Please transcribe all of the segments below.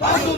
দাবি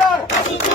luchar.